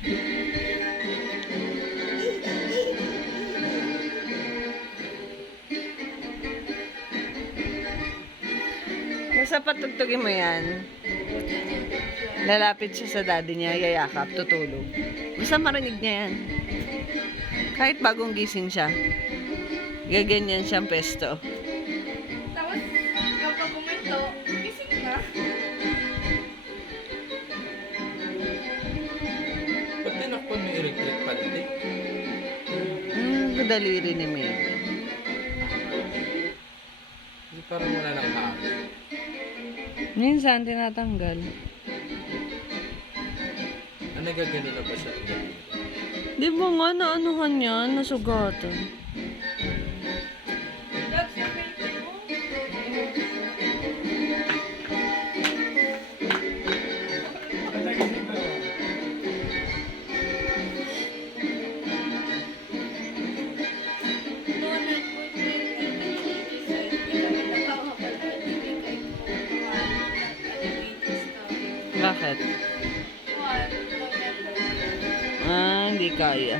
Basta patugtugin mo yan. Lalapit siya sa daddy niya, yayakap, tutulog. Basta marinig niya yan. Kahit bagong gising siya. Gaganyan siyang pesto. Tapos, kapag kuminto, gising na. Ba't tinakpan may electric palit eh? Kadaliri ni May. Hindi parang wala nang hangin. Minsan, tinatanggal. Ano gagano na ba siya? Di ba nga, naanuhan niya, nasugatan. That's your favorite mo? Noon at point na yung TV sa hindi kami nakakapag-TV kahit elevator story. Bakit? One, November. Hindi kaya.